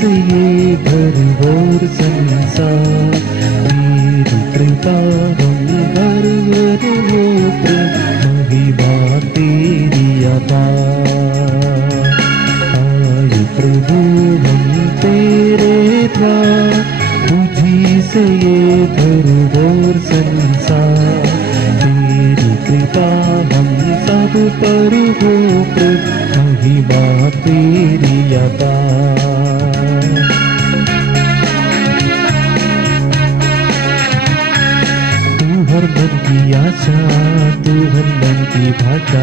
से ये भरभोर संसार, तेरी कृपा हम भर भर हो प्रभु, महिमा तेरी अपार। आए प्रभु हम तेरे द्वार, तुझी से ये भरभोर संसार, तेरी कृपा हम सब पर हो प्रभु, महिमा तेरी अपार। तू हर मन की आशा, तू हर मन की भाषा,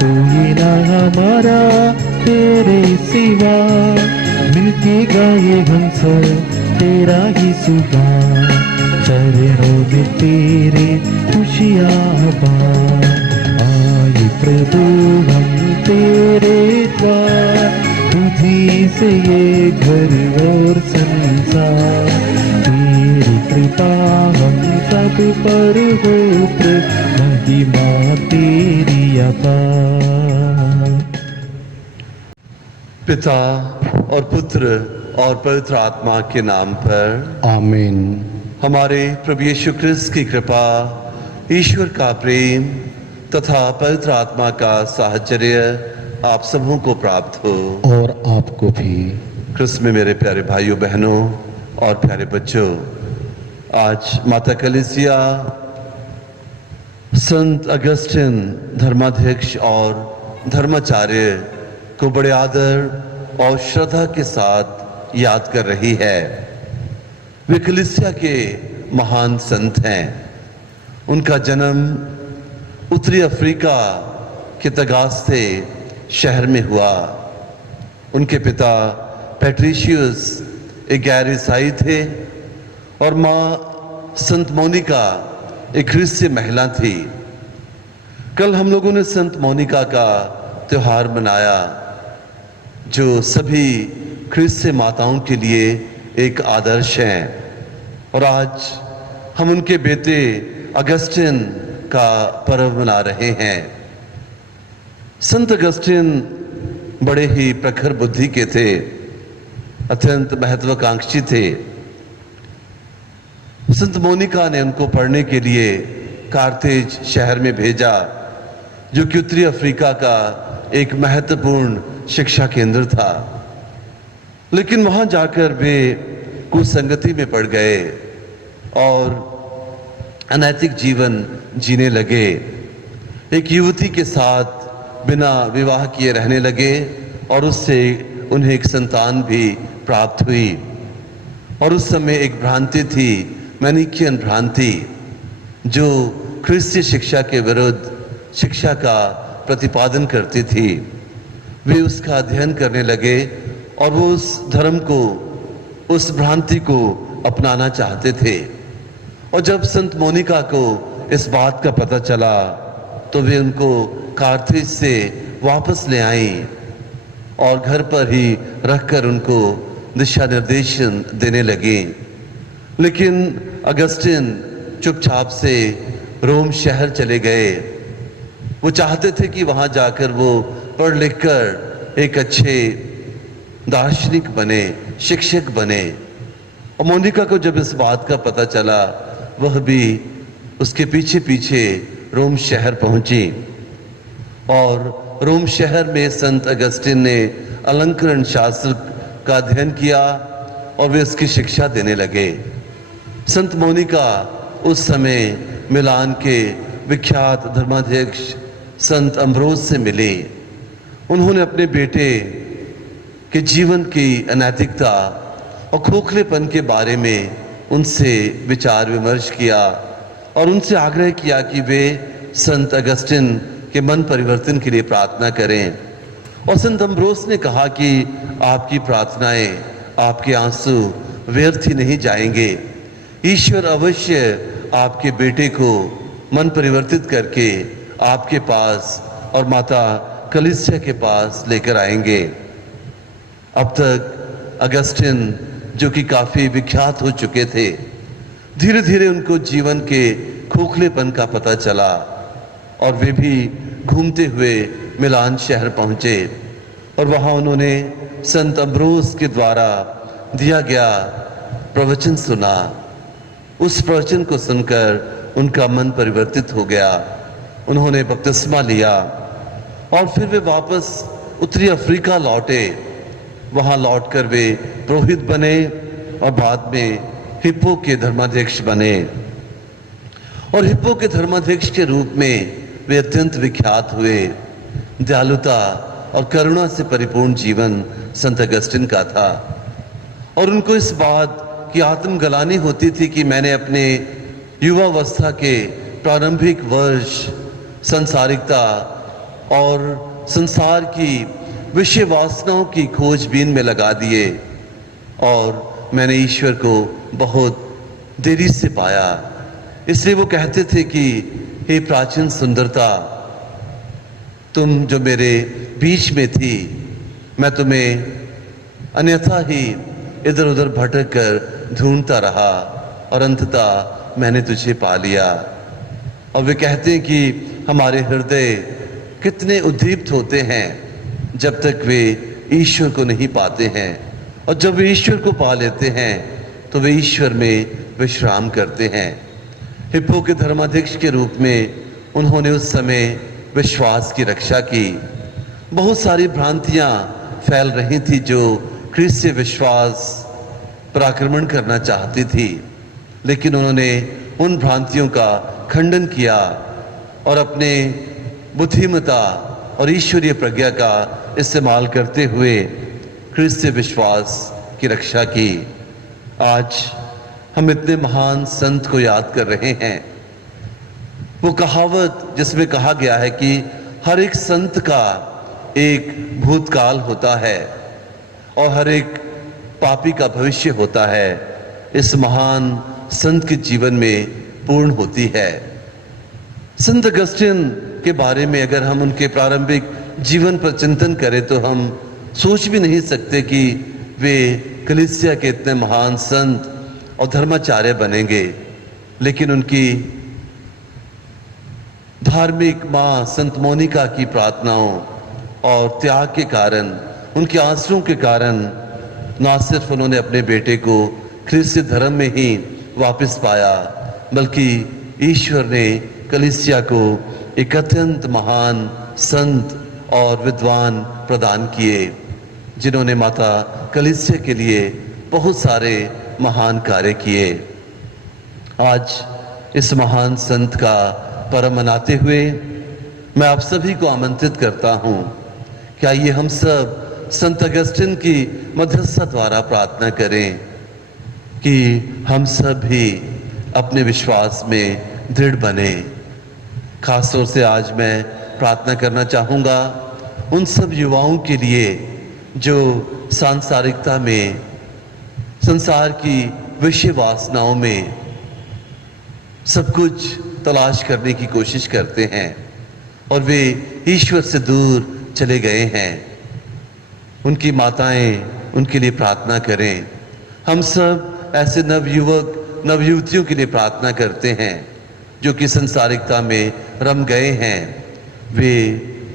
तू ये ना हमारा तेरे सिवा, मिलके गाए हम सब तेरा ही सुबह, चरणों में तेरे खुशियाँ बार। आए प्रभु हम तेरे द्वार, तुझी से ये घर और संसार, तेरी कृपा हम सब पर हो प्रभु, महिमा तेरी अपार। पिता और पुत्र और पवित्र आत्मा के नाम पर आमीन। हमारे प्रभु यीशु क्रिस्त की कृपा, ईश्वर का प्रेम तथा पवित्र आत्मा का साहचर्य आप सबों को प्राप्त हो। और आपको भी। क्रिस्त में मेरे प्यारे भाइयों बहनों और प्यारे बच्चों, आज माता कलीसिया संत अगस्टिन धर्माध्यक्ष और धर्माचार्य को बड़े आदर और श्रद्धा के साथ याद कर रही है। वे कलीसिया के महान संत हैं। उनका जन्म उत्तरी अफ्रीका के तगास्ते शहर में हुआ। उनके पिता पैट्रिशियस एक गैर ईसाई थे और माँ संत मोनिका एक ख्रिस्ती महिला थी। कल हम लोगों ने संत मोनिका का त्योहार मनाया, जो सभी ख्रिस्ती माताओं के लिए एक आदर्श हैं। और आज हम उनके बेटे अगस्टिन का पर्व मना रहे हैं। संत अगस्टिन बड़े ही प्रखर बुद्धि के थे, अत्यंत महत्वाकांक्षी थे। संत मोनिका ने उनको पढ़ने के लिए कार्थेज शहर में भेजा, जो कि उत्तरी अफ्रीका का एक महत्वपूर्ण शिक्षा केंद्र था। लेकिन वहां जाकर वे कुसंगति में पड़ गए और अनैतिक जीवन जीने लगे। एक युवती के साथ बिना विवाह किए रहने लगे और उससे उन्हें एक संतान भी प्राप्त हुई। और उस समय एक भ्रांति थी, मैनिकियन भ्रांति, जो ख्रिस्तीय शिक्षा के विरुद्ध शिक्षा का प्रतिपादन करती थी। वे उसका अध्ययन करने लगे और वो उस धर्म को, उस भ्रांति को अपनाना चाहते थे। और जब संत मोनिका को इस बात का पता चला तो वे उनको कार्थेज से वापस ले आई और घर पर ही रखकर उनको दिशा निर्देशन देने लगी। लेकिन अगस्टिन चुपचाप से रोम शहर चले गए। वो चाहते थे कि वहां जाकर वो पढ़ लिख कर एक अच्छे दार्शनिक बने, शिक्षक बने। और मोनिका को जब इस बात का पता चला, वह भी उसके पीछे पीछे रोम शहर पहुंची। और रोम शहर में संत अगस्टिन ने अलंकरण शास्त्र का अध्ययन किया और वे उसकी शिक्षा देने लगे। संत मोनिका उस समय मिलान के विख्यात धर्माध्यक्ष संत अम्ब्रोस से मिली। उन्होंने अपने बेटे के जीवन की अनैतिकता और खोखलेपन के बारे में उनसे विचार विमर्श किया और उनसे आग्रह किया कि वे संत अगस्टिन के मन परिवर्तन के लिए प्रार्थना करें। और संत अम्ब्रोस ने कहा कि आपकी प्रार्थनाएं, आपके आंसू व्यर्थ ही नहीं जाएंगे। ईश्वर अवश्य आपके बेटे को मन परिवर्तित करके आपके पास और माता कलीसिया के पास लेकर आएंगे। अब तक अगस्टिन, जो कि काफी विख्यात हो चुके थे, धीरे धीरे उनको जीवन के खोखलेपन का पता चला और वे भी घूमते हुए मिलान शहर पहुंचे। और वहां उन्होंने संत अम्ब्रोस के द्वारा दिया गया प्रवचन सुना। उस प्रवचन को सुनकर उनका मन परिवर्तित हो गया। उन्होंने बपतिस्मा लिया और फिर वे वापस उत्तरी अफ्रीका लौटे। वहां लौटकर वे पुरोहित बने और बाद में हिप्पो के धर्माध्यक्ष बने। और हिप्पो के धर्माध्यक्ष के रूप में वे अत्यंत विख्यात हुए। दयालुता और करुणा से परिपूर्ण जीवन संत अगस्टिन का था। और उनको इस बात की आत्मग्लानि होती थी कि मैंने अपने युवावस्था के प्रारंभिक वर्ष संसारिकता और संसार की विषय वासनाओं की खोजबीन में लगा दिए और मैंने ईश्वर को बहुत देरी से पाया। इसलिए वो कहते थे कि हे प्राचीन सुंदरता, तुम जो मेरे बीच में थी, मैं तुम्हें अन्यथा ही इधर उधर भटक कर ढूंढता रहा और अंततः मैंने तुझे पा लिया। और वे कहते हैं कि हमारे हृदय कितने उद्दीप्त होते हैं जब तक वे ईश्वर को नहीं पाते हैं, और जब वे ईश्वर को पा लेते हैं तो वे ईश्वर में विश्राम करते हैं। हिप्पो के धर्माध्यक्ष के रूप में उन्होंने उस समय विश्वास की रक्षा की। बहुत सारी भ्रांतियां फैल रही थी जो ख्रिस्तीय विश्वास पर आक्रमण करना चाहती थी, लेकिन उन्होंने उन भ्रांतियों का खंडन किया और अपने बुद्धिमता और ईश्वरीय प्रज्ञा का इस्तेमाल करते हुए ख्रिस्तीय विश्वास की रक्षा की। आज हम इतने महान संत को याद कर रहे हैं। वो कहावत जिसमें कहा गया है कि हर एक संत का एक भूतकाल होता है और हर एक पापी का भविष्य होता है, इस महान संत के जीवन में पूर्ण होती है। संत अगस्टिन के बारे में अगर हम उनके प्रारंभिक जीवन पर चिंतन करें तो हम सोच भी नहीं सकते कि वे कलीसिया के इतने महान संत और धर्माचार्य बनेंगे। लेकिन उनकी धार्मिक माँ संत मोनिका की प्रार्थनाओं और त्याग के कारण, उनके आंसुओं के कारण ना सिर्फ उन्होंने अपने बेटे को ख्रिस्ती धर्म में ही वापस पाया, बल्कि ईश्वर ने कलीसिया को एक अत्यंत महान संत और विद्वान प्रदान किए, जिन्होंने माता कलीसिया के लिए बहुत सारे महान कार्य किए। आज इस महान संत का पर्व मनाते हुए मैं आप सभी को आमंत्रित करता हूँ कि आइए हम सब संत अगस्टिन की मध्यस्थता द्वारा प्रार्थना करें कि हम सब भी अपने विश्वास में दृढ़ बने। खासतौर से आज मैं प्रार्थना करना चाहूँगा उन सब युवाओं के लिए जो सांसारिकता में, संसार की विषय वासनाओं में सब कुछ तलाश करने की कोशिश करते हैं और वे ईश्वर से दूर चले गए हैं। उनकी माताएं उनके लिए प्रार्थना करें। हम सब ऐसे नवयुवक नवयुवतियों के लिए प्रार्थना करते हैं जो कि संसारिकता में रम गए हैं। वे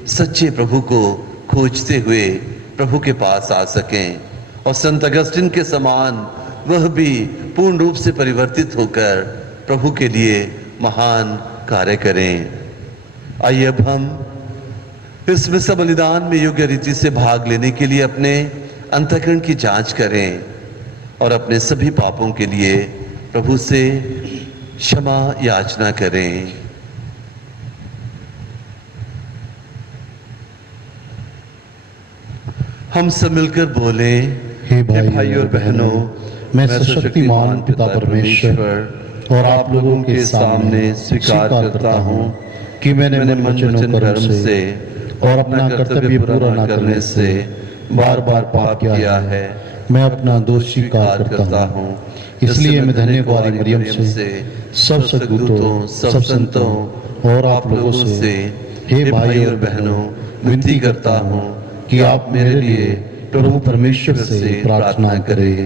सच्चे प्रभु को खोजते हुए प्रभु के पास आ सकें और संत अगस्टिन के समान वह भी पूर्ण रूप से परिवर्तित होकर प्रभु के लिए महान कार्य करें। आइए अब हम इस मिसा बलिदान में योग्य रीति से भाग लेने के लिए अपने अंतःकरण की जांच करें और अपने सभी पापों के लिए प्रभु से क्षमा याचना करें। हम सब मिलकर बोले, हे भाई और बहनों, मैं सशक्तिमान पिता परमेश्वर और आप लोगों के सामने स्वीकार करता हूँ कि मैंने मन वचन कर्म से और अपना कर्तव्य पूरा न करने से बार बार पाप किया है। मैं अपना दोष स्वीकार करता हूँ। इसलिए मैं धन्यवाद मरियम से, सब सद्दूतों, सब संतों और आप लोगों से, हे भाई और बहनों, विनती करता हूँ कि आप मेरे लिए प्रभु परमेश्वर से प्रार्थना करें।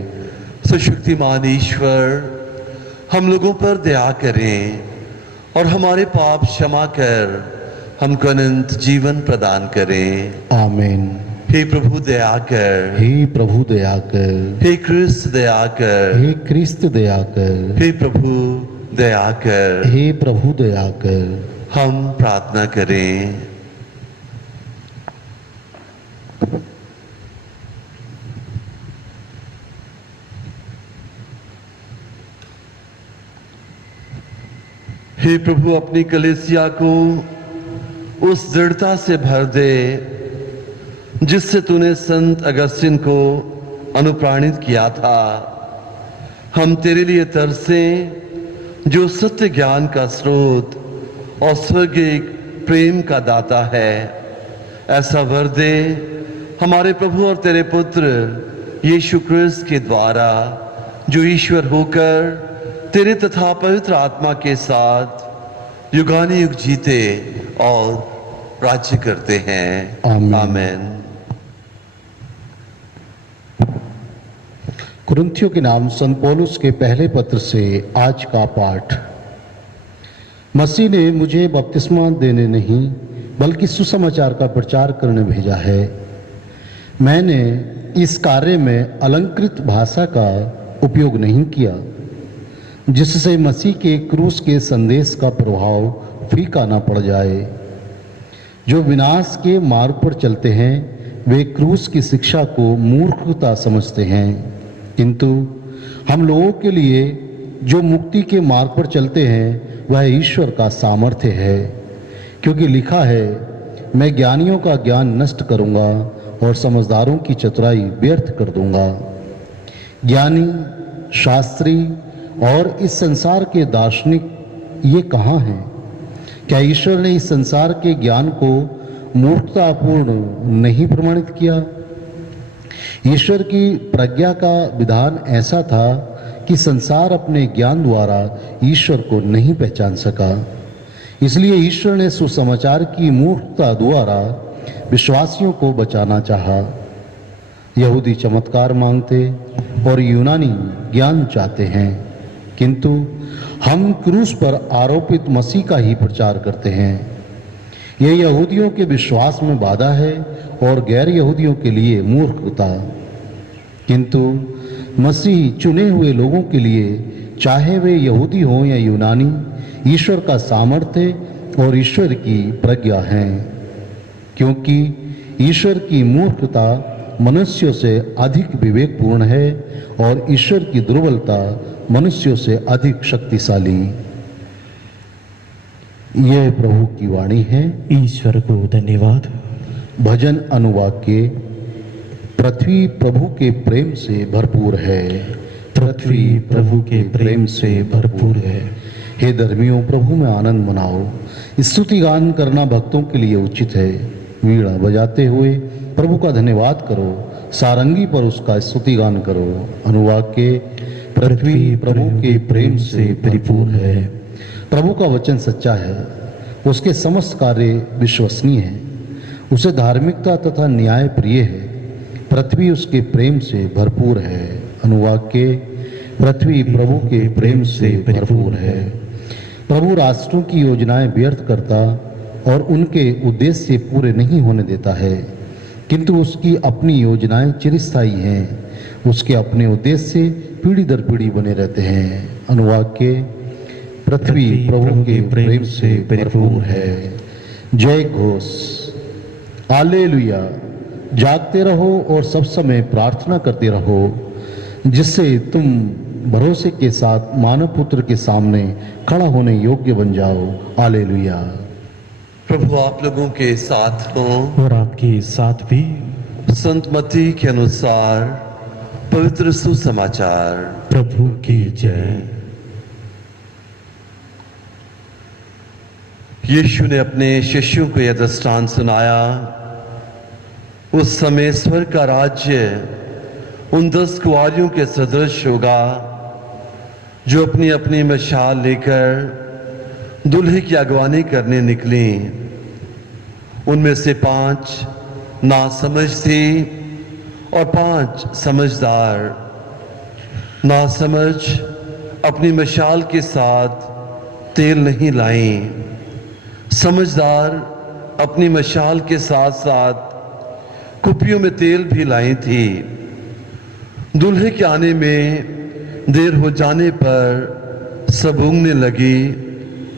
सशक्तिमान ईश्वर हम लोगों पर दया करें और हमारे पाप क्षमा कर हमको अनंत जीवन प्रदान करें। आमीन। हे प्रभु दया कर, हे प्रभु दया कर, हे क्रिस्त दया कर, हे क्रिस्त दया कर, हे प्रभु दया कर। हे प्रभु दया कर। हम प्रार्थना करें। हे प्रभु, अपनी कलीसिया को उस दृढ़ता से भर दे जिससे तूने संत अगस्तिन को अनुप्राणित किया था। हम तेरे लिए तरसें जो सत्य ज्ञान का स्रोत और स्वर्गीय प्रेम का दाता है। ऐसा वर दे हमारे प्रभु और तेरे पुत्र यीशु क्रिस्त के द्वारा, जो ईश्वर होकर तेरे तथा पवित्र आत्मा के साथ युगानुयुग जीते और राज्य करते हैं। आमीन। आमीन। कुरिन्थियों के नाम संत पौलुस के पहले पत्र से आज का पाठ। मसीह ने मुझे बपतिस्मा देने नहीं बल्कि सुसमाचार का प्रचार करने भेजा है। मैंने इस कार्य में अलंकृत भाषा का उपयोग नहीं किया जिससे मसीह के क्रूस के संदेश का प्रभाव फीका ना पड़ जाए। जो विनाश के मार्ग पर चलते हैं वे क्रूस की शिक्षा को मूर्खता समझते हैं, किंतु हम लोगों के लिए जो मुक्ति के मार्ग पर चलते हैं वह ईश्वर का सामर्थ्य है। क्योंकि लिखा है, मैं ज्ञानियों का ज्ञान नष्ट करूंगा और समझदारों की चतुराई व्यर्थ कर दूंगा। ज्ञानी, शास्त्री और इस संसार के दार्शनिक ये कहाँ हैं? क्या ईश्वर ने इस संसार के ज्ञान को मूर्खतापूर्ण नहीं प्रमाणित किया? ईश्वर की प्रज्ञा का विधान ऐसा था कि संसार अपने ज्ञान द्वारा ईश्वर को नहीं पहचान सका। इसलिए ईश्वर ने सुसमाचार की मूर्खता द्वारा विश्वासियों को बचाना चाहा। यहूदी चमत्कार मांगते और यूनानी ज्ञान चाहते हैं, किंतु हम क्रूस पर आरोपित मसीह का ही प्रचार करते हैं। यह यहूदियों के विश्वास में बाधा है और गैर यहूदियों के लिए मूर्खता। किंतु मसीह चुने हुए लोगों के लिए, चाहे वे यहूदी हों या यूनानी, ईश्वर का सामर्थ्य और ईश्वर की प्रज्ञा है। क्योंकि ईश्वर की मूर्खता मनुष्यों से अधिक विवेकपूर्ण है और ईश्वर की दुर्बलता मनुष्यों से अधिक शक्तिशाली। यह प्रभु की वाणी है। ईश्वर को धन्यवाद। भजन अनुवाक्य। पृथ्वी प्रभु के प्रेम से भरपूर है। पृथ्वी प्रभु के प्रेम से भरपूर है। हे धर्मियों, प्रभु में आनंद मनाओ। स्तुति गान करना भक्तों के लिए उचित है। वीणा बजाते हुए प्रभु का धन्यवाद करो, सारंगी पर उसका स्तुति गान करो। अनुवाक्य। पृथ्वी प्रभु के प्रेम से परिपूर्ण है। प्रभु का वचन सच्चा है, उसके समस्त कार्य विश्वसनीय हैं, उसे धार्मिकता तथा न्याय प्रिय है। पृथ्वी उसके प्रेम से भरपूर है। अनुवाक्य। पृथ्वी प्रभु के प्रेम से भरपूर है। प्रभु राष्ट्रों की योजनाएं व्यर्थ करता और उनके उद्देश्य पूरे नहीं होने देता है, किंतु उसकी अपनी योजनाएं चिरस्थायी हैं। उसके अपने उद्देश्य पीढ़ी दर पीढ़ी बने रहते हैं। अनुवाक्य। पृथ्वी प्रभु के प्रेम से परिपूर्ण है। जय घोष। हालेलुया। जागते रहो और सब समय प्रार्थना करते रहो, जिससे तुम भरोसे के साथ मानव पुत्र के सामने खड़ा होने योग्य बन जाओ। हालेलुया। प्रभु आप लोगों के साथ हो और आपके साथ भी। संत मत्ती के अनुसार पवित्र सुसमाचार। प्रभु की जय। यीशु ने अपने शिष्यों को यह दृष्टांत सुनाया। उस समय स्वर्ग का राज्य उन 10 कुंवारियों के सदृश होगा जो अपनी अपनी मशाल लेकर दूल्हे की अगवानी करने निकली। उनमें से 5 नासमझ थी और 5 समझदार। नासमझ अपनी मशाल के साथ तेल नहीं लाईं। समझदार अपनी मशाल के साथ साथ कुपियों में तेल भी लाई थी। दूल्हे के आने में देर हो जाने पर सब ऊँघने लगी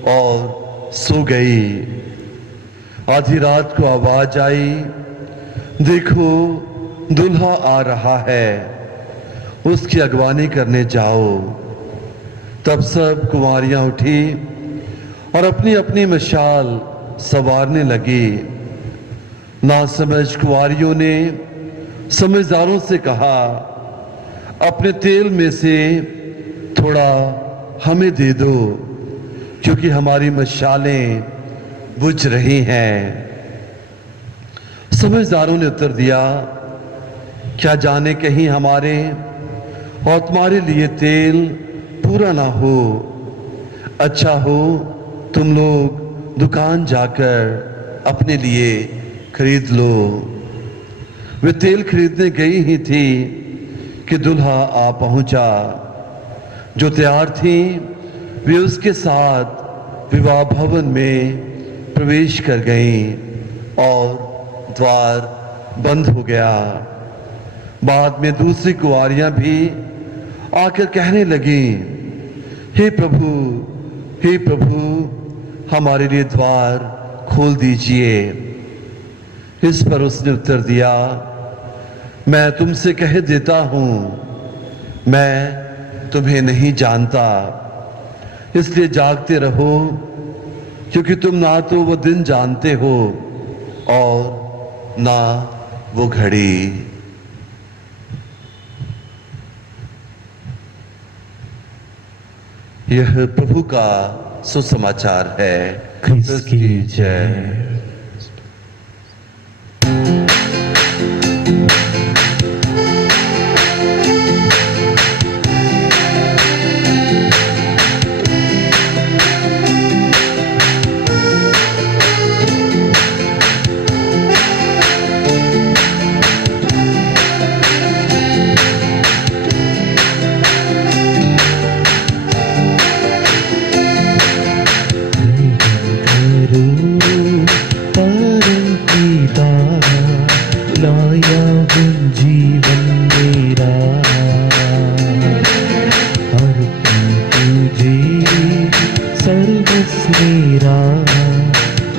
और सो गई। आधी रात को आवाज आई, देखो दूल्हा आ रहा है, उसकी अगवानी करने जाओ। तब सब कुंवारियां उठी और अपनी अपनी मशाल संवारने लगी। नासमझ कुंवारियों ने समझदारों से कहा, अपने तेल में से थोड़ा हमें दे दो, क्योंकि हमारी मशालें बुझ रही हैं। समझदारों ने उत्तर दिया, क्या जाने कहीं हमारे और तुम्हारे लिए तेल पूरा ना हो। अच्छा हो तुम लोग दुकान जाकर अपने लिए खरीद लो। वे तेल खरीदने गई ही थी कि दूल्हा आ पहुंचा। जो तैयार थी वे उसके साथ विवाह भवन में प्रवेश कर गईं और द्वार बंद हो गया। बाद में दूसरी कुंवारियां भी आकर कहने लगी, हे प्रभु हमारे लिए द्वार खोल दीजिए। इस पर उसने उत्तर दिया, मैं तुमसे कह देता हूं, मैं तुम्हें नहीं जानता। इसलिए जागते रहो, क्योंकि तुम ना तो वो दिन जानते हो और ना वो घड़ी। यह प्रभु का सुसमाचार है। क्रिस्त की जय।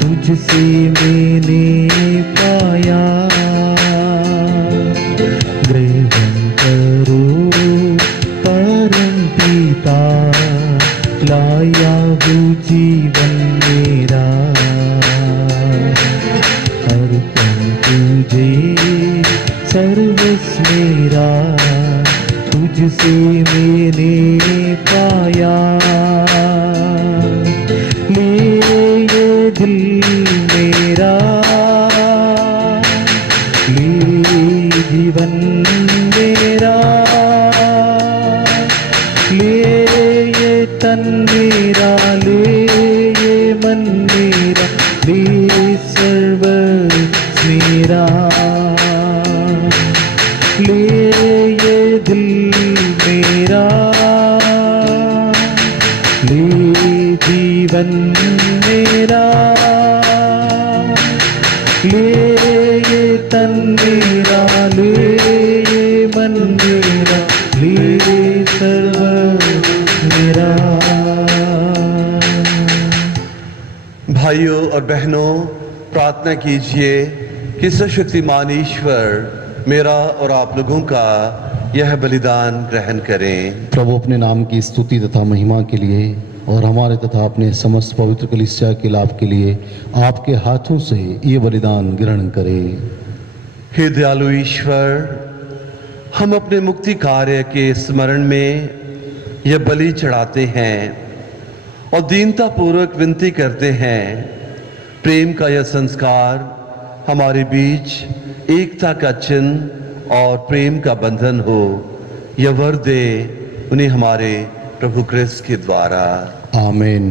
तुझसे मैंने पाया, ग्रहण करो परम पिता, लाया वो जीवन मेरा। अर्पण तुझे सर्वस्व मेरा, तुझसे मैंने पाया। दिल मेरा ले जीवन मेरा, ले ये तन मेरा, ले ये मन मेरा, ले सर्व मेरा। ले ये दिल मेरा, ले जीवन मेरा, ले ये तन मेरा, ले ये मन मेरा, ले सर्व मेरा। भाइयों और बहनों, प्रार्थना कीजिए कि सर्वशक्तिमान ईश्वर मेरा और आप लोगों का यह बलिदान ग्रहण करें। प्रभु अपने नाम की स्तुति तथा महिमा के लिए और हमारे तथा अपने समस्त पवित्र कलीसिया के लाभ के लिए आपके हाथों से ये बलिदान ग्रहण करें। हे दयालु ईश्वर, हम अपने मुक्ति कार्य के स्मरण में यह बलि चढ़ाते हैं और दीनता पूर्वक विनती करते हैं, प्रेम का यह संस्कार हमारे बीच एकता का चिन्ह और प्रेम का बंधन हो। यह वर दे उन्हें हमारे प्रभु क्रिस्त के द्वारा। आमीन।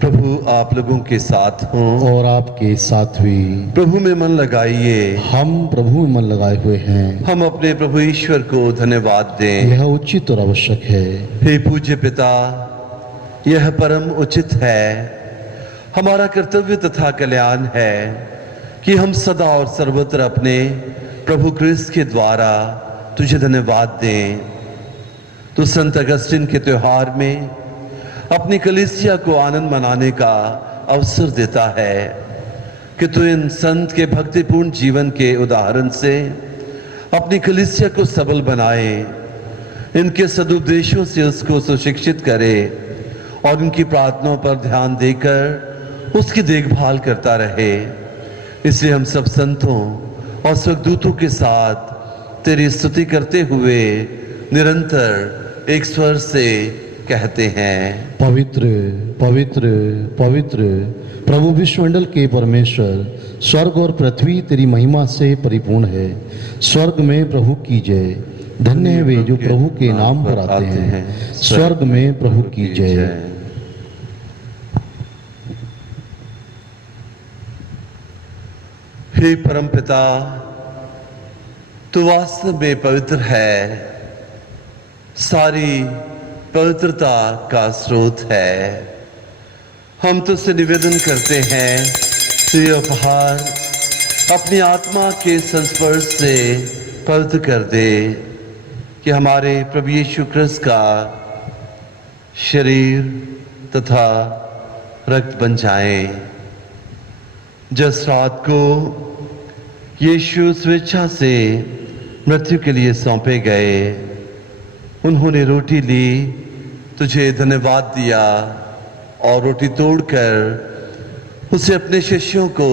प्रभु आप लोगों के साथ हों और आपके साथ भी। प्रभु में मन लगाइए। हम प्रभु में मन लगाए हुए हैं। हम अपने प्रभु ईश्वर को धन्यवाद दें। यह उचित और आवश्यक है। हे पूज्य पिता, यह परम उचित है, हमारा कर्तव्य तथा कल्याण है कि हम सदा और सर्वत्र अपने प्रभु क्रिस्त के द्वारा तुझे धन्यवाद दें। तो संत अगस्तिन के त्योहार में अपनी कलीसिया को आनंद मनाने का अवसर देता है कि तू इन संत के भक्तिपूर्ण जीवन के उदाहरण से अपनी कलीसिया को सबल बनाए, इनके सदुद्देश्यों से उसको सुशिक्षित करे और उनकी प्रार्थनाओं पर ध्यान देकर उसकी देखभाल करता रहे। इसलिए हम सब संतों और स्वर्गदूतों के साथ तेरी स्तुति करते हुए निरंतर एक स्वर से कहते हैं, पवित्र पवित्र पवित्र प्रभु विश्वमंडल के परमेश्वर, स्वर्ग और पृथ्वी तेरी महिमा से परिपूर्ण है। स्वर्ग में प्रभु की जय। धन्य है वे जो प्रभु के नाम पर आते हैं। स्वर्ग में प्रभु की जय। हे परमपिता, तू वास्तव में पवित्र है, सारी पवित्रता का स्रोत है। हम तुझसे निवेदन करते हैं, तुझे उपहार अपनी आत्मा के संस्पर्श से पवित्र कर दे कि हमारे प्रभु यीशु क्रिस्त का शरीर तथा रक्त बन जाए। जिस रात को यीशु स्वेच्छा से मृत्यु के लिए सौंपे गए, उन्होंने रोटी ली, तुझे धन्यवाद दिया और रोटी तोड़कर उसे अपने शिष्यों को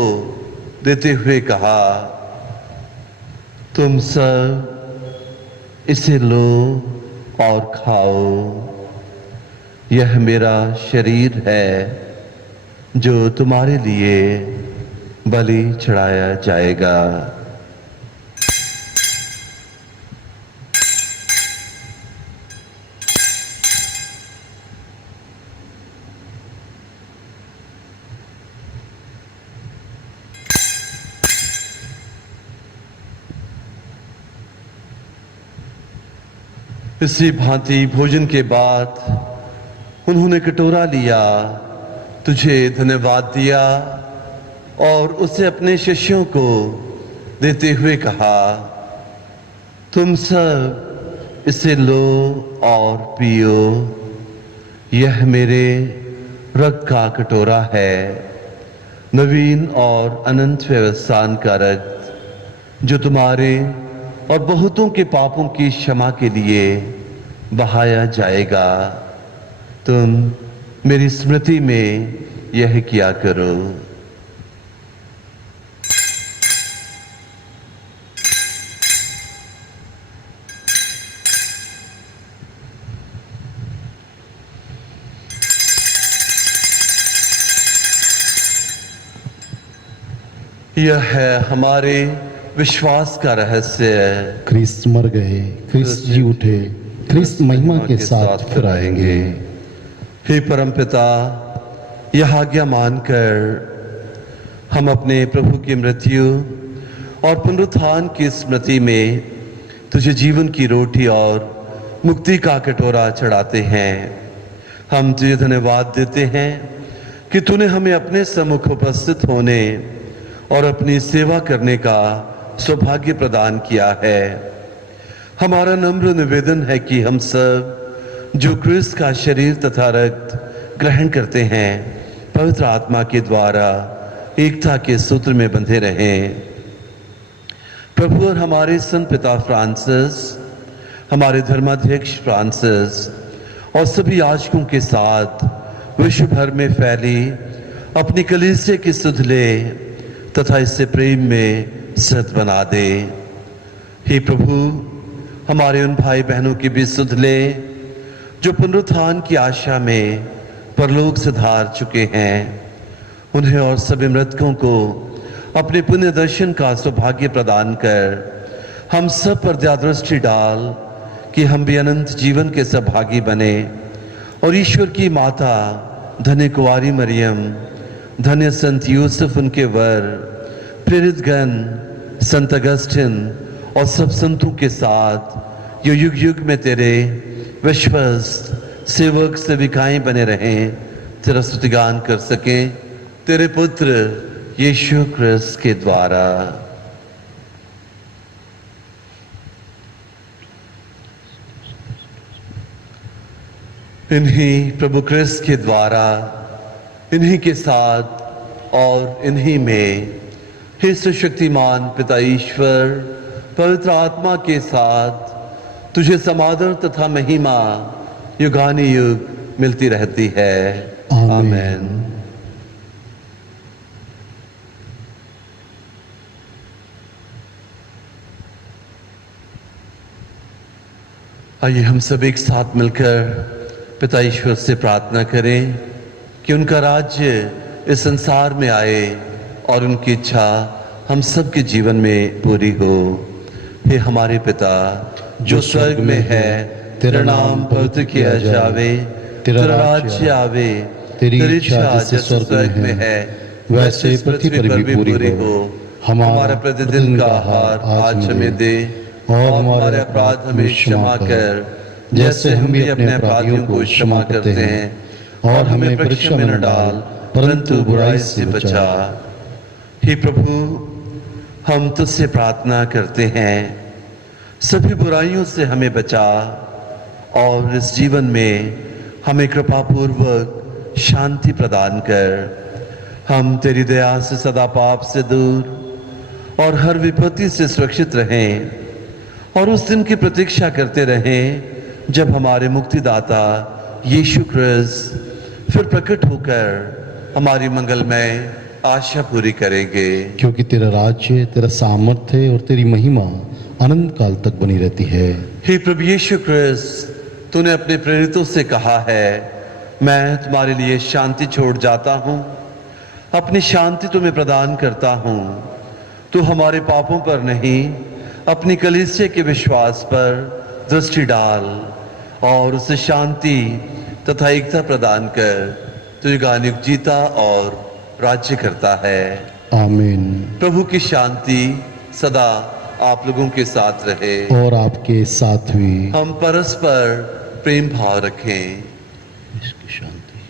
देते हुए कहा, तुम सब इसे लो और खाओ, यह मेरा शरीर है जो तुम्हारे लिए बलि चढ़ाया जाएगा। इसी भांति भोजन के बाद उन्होंने कटोरा लिया, तुझे धन्यवाद दिया और उसे अपने शिष्यों को देते हुए कहा, तुम सब इसे लो और पियो, यह मेरे रक्त का कटोरा है, नवीन और अनंत व्यवसान का रक्त जो तुम्हारे और बहुतों के पापों की क्षमा के लिए बहाया जाएगा। तुम मेरी स्मृति में यह किया करो। यह है हमारे विश्वास का रहस्य। क्रिस्त मर गए, क्रिस्त जी उठे, क्रिस्त महिमा के साथ फिर आएंगे। हे परमपिता, यह आज्ञा मानकर हम अपने प्रभु की मृत्यु और पुनरुत्थान की स्मृति में तुझे जीवन की रोटी और मुक्ति का कटोरा चढ़ाते हैं। हम तुझे धन्यवाद देते हैं कि तूने हमें अपने सम्मुख उपस्थित होने और अपनी सेवा करने का सौभाग्य प्रदान किया है। हमारा नम्र निवेदन है कि हम सब जो क्रिस्त का शरीर तथा रक्त ग्रहण करते हैं, पवित्र आत्मा के द्वारा एकता के सूत्र में बंधे रहें। प्रभु और हमारे संत पिता फ्रांसिस, हमारे धर्माध्यक्ष फ्रांसिस और सभी याजकों के साथ विश्व भर में फैली अपनी कलीसिया की सुध ले तथा इससे प्रेम में सत बना दे। हे प्रभु, हमारे उन भाई बहनों की भी सुध ले जो पुनरुत्थान की आशा में परलोक से धार चुके हैं। उन्हें और सभी मृतकों को अपने पुण्य दर्शन का सौभाग्य प्रदान कर हम सब पर दयादृष्टि डाल कि हम भी अनंत जीवन के सहभागी बने और ईश्वर की माता धन्य कुंवारी मरियम, धन्य संत यूसुफ उनके वर, प्रेरित गण, संत अगस्टिन और सब संतों के साथ जो युग युग में तेरे विश्वस्त सेवक सेविकाएं बने रहें, तेरा स्तुतिगान कर सकें तेरे पुत्र यीशु क्रिस्त के द्वारा। इन्हीं प्रभु क्रिस्त के द्वारा, इन्हीं के साथ और इन्हीं में हे सर्वशक्तिमान पिता ईश्वर पवित्र आत्मा के साथ तुझे समादर तथा महिमा युगानुयुग मिलती रहती है। आमेन। आइए हम सब एक साथ मिलकर पिता ईश्वर से प्रार्थना करें कि उनका राज्य इस संसार में आए और उनकी इच्छा हम सब के जीवन में पूरी हो। हे हमारे पिता जो स्वर्ग में है, तेरा नाम पवित्र किया जावे, तेरा राज्य आवे, तेरी इच्छा जैसे स्वर्ग में है वैसे पृथ्वी पर भी पूरी हो। हमारा प्रतिदिन का आहार आज हमें दे और हमारे अपराध हमें क्षमा कर जैसे हम भी अपने अपराधियों को क्षमा करते हैं, और हमें परीक्षा में न डाल परंतु बुराई से बचा। हे प्रभु, हम तुझसे प्रार्थना करते हैं सभी बुराइयों से हमें बचा और इस जीवन में हमें कृपा पूर्वक शांति प्रदान कर। हम तेरी दया से सदा पाप से दूर और हर विपत्ति से सुरक्षित रहें और उस दिन की प्रतीक्षा करते रहें जब हमारे मुक्तिदाता यीशु क्रिस्त फिर प्रकट होकर हमारी मंगलमय आशा पूरी करेंगे। क्योंकि तेरा राज्य, तेरा सामर्थ्य और तेरी महिमा अनंत काल तक बनी रहती है। हे प्रभु यीशु क्रिस्त, तूने अपने प्रेरितों से कहा है, मैं तुम्हारे लिए शांति छोड़ जाता हूँ, अपनी शांति तुम्हें प्रदान करता हूँ। तू हमारे पापों पर नहीं, अपनी कलीसिया के विश्वास पर दृष्टि डाल और उसे शांति तथा एकता प्रदान कर। तू युगानुयुग जीता और राज्य करता है। आमीन। प्रभु की शांति सदा आप लोगों के साथ रहे और आपके साथ भी। हम परस्पर प्रेम भाव रखें। इसकी शांति।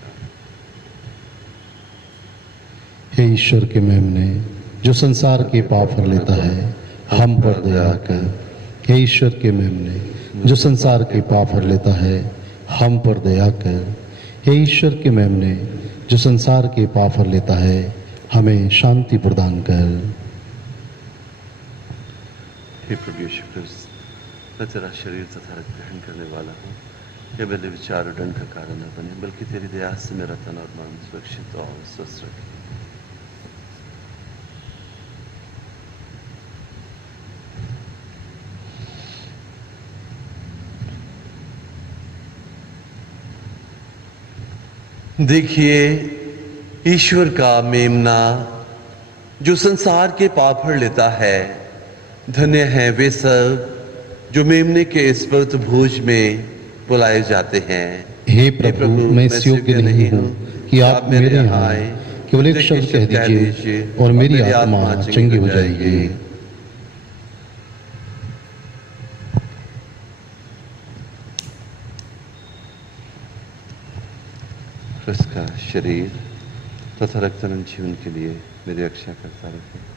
हे ईश्वर के मेमने जो संसार के पाप हर लेता है, हम पर दया कर। हे ईश्वर के मेमने जो संसार के पाप हर लेता है, हम पर दया कर। हे ईश्वर के मेमने जो संसार के पाप हर लेता है, हमें शांति प्रदान कर। हे प्रभु यीशु क्रिस्त, मैं तेरा शरीर तथा रक्त ग्रहण करने वाला हूँ। यह मेरे विचार और दंड का कारण न बने, बल्कि तेरी दया से मेरा तन और मन सुरक्षित और स्वस्थ रखे। देखिए ईश्वर का मेमना जो संसार के पाप हर लेता है। धन्य हैं वे सब जो मेमने के इस पवित्र भोज में बुलाए जाते हैं। हे प्रभु, मैं इस योग्य नहीं हूँ कि आप मेरे यहाँ आए, केवल एक शब्द कह दीजिए और मेरी आत्मा चंगी हो जाएगी। क्रिस्त का शरीर तथा रक्त अनंत जीवन के लिए मेरी रक्षा करता रहे।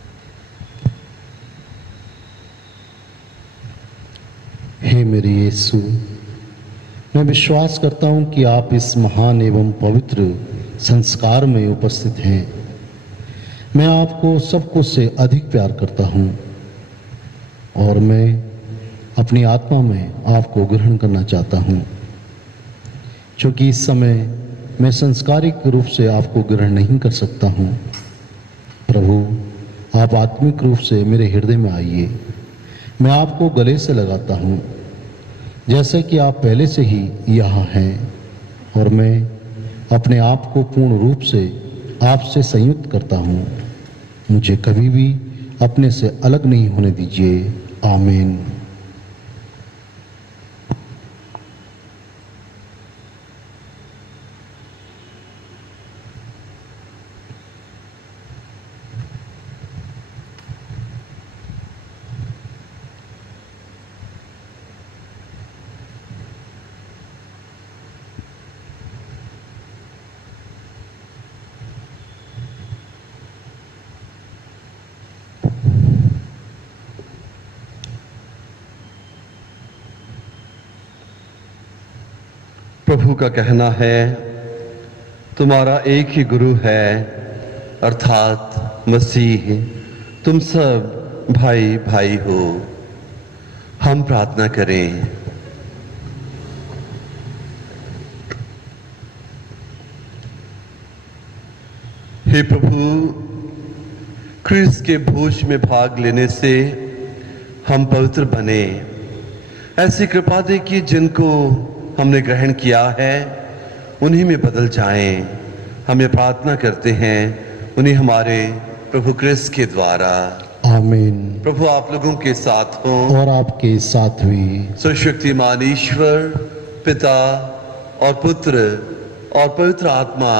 हे मेरे यीशु, मैं विश्वास करता हूँ कि आप इस महान एवं पवित्र संस्कार में उपस्थित हैं। मैं आपको सबको से अधिक प्यार करता हूँ और मैं अपनी आत्मा में आपको ग्रहण करना चाहता हूँ। क्योंकि इस समय मैं संस्कारिक रूप से आपको ग्रहण नहीं कर सकता हूँ। प्रभु, आप आत्मिक रूप से मेरे हृदय में आइए। मैं आपको गले से लगाता हूँ जैसे कि आप पहले से ही यहाँ हैं, और मैं अपने आप को पूर्ण रूप से आपसे संयुक्त करता हूँ। मुझे कभी भी अपने से अलग नहीं होने दीजिए। आमीन। प्रभु का कहना है, तुम्हारा एक ही गुरु है अर्थात मसीह। तुम सब भाई भाई हो। हम प्रार्थना करें। हे प्रभु, क्रिस्त के भोज में भाग लेने से हम पवित्र बने। ऐसी कृपा दे कि जिनको हमने ग्रहण किया है उन्हीं में बदल जाएं। हम ये प्रार्थना करते हैं उन्हीं हमारे प्रभु क्रिस्त के द्वारा। आमीन। प्रभु आप लोगों के साथ हो और आपके साथ भी। सर्वशक्तिमान ईश्वर पिता और पुत्र और पवित्र आत्मा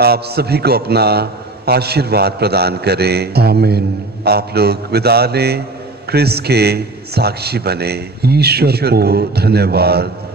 आप सभी को अपना आशीर्वाद प्रदान करें। आमीन। आप लोग विदा लें, क्रिस्त के साक्षी बने। ईश्वर को धन्यवाद।